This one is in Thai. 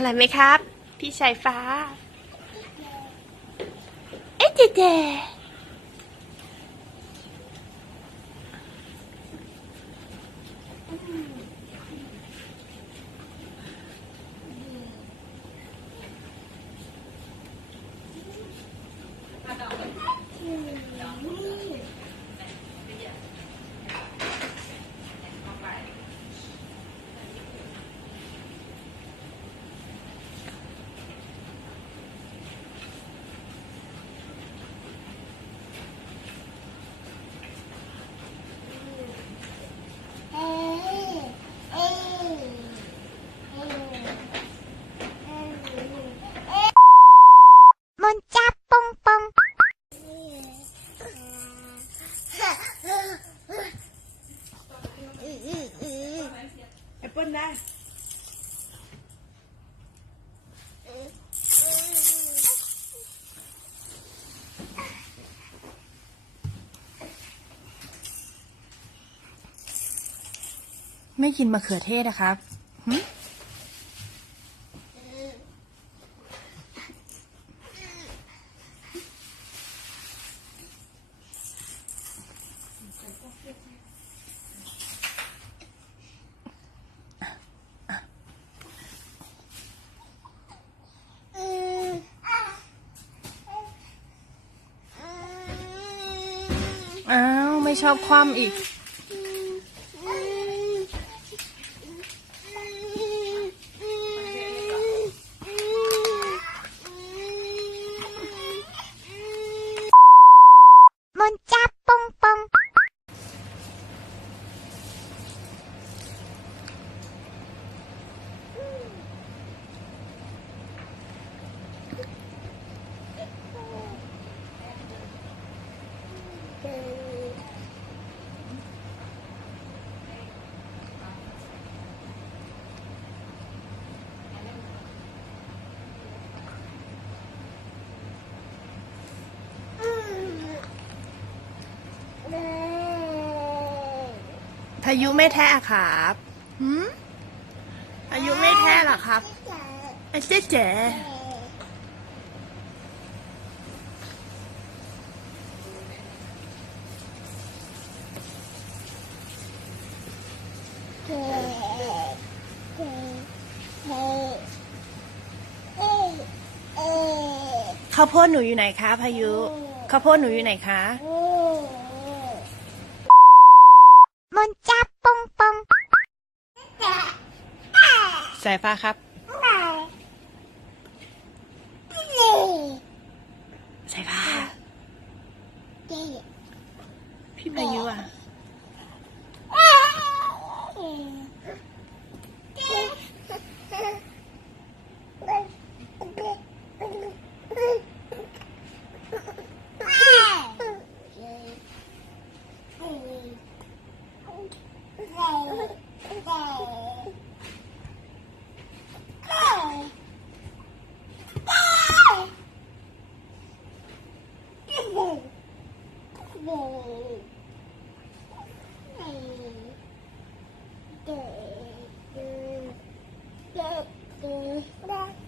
อะไรอยไหมครับ พี่ชายฟ้า เอ๊ะเจเจ มนจับปองปอง แอปเปิ้ลได้ ไม่กินมะเขือเทศนะครับหึอ้าว ไม่ชอบคว่ำอีก มนจับปองปอง พายุไม่แท้อะครับหืมพายุไม่แท้หรอครับไอ้เจ๊เจ๋ข้าวโพดหนูอยู่ไหนคะพายุข้าวโพดหนูอยู่ไหนคะ สายฟ้าครับ สายฟ้า พี่พายุอะ ม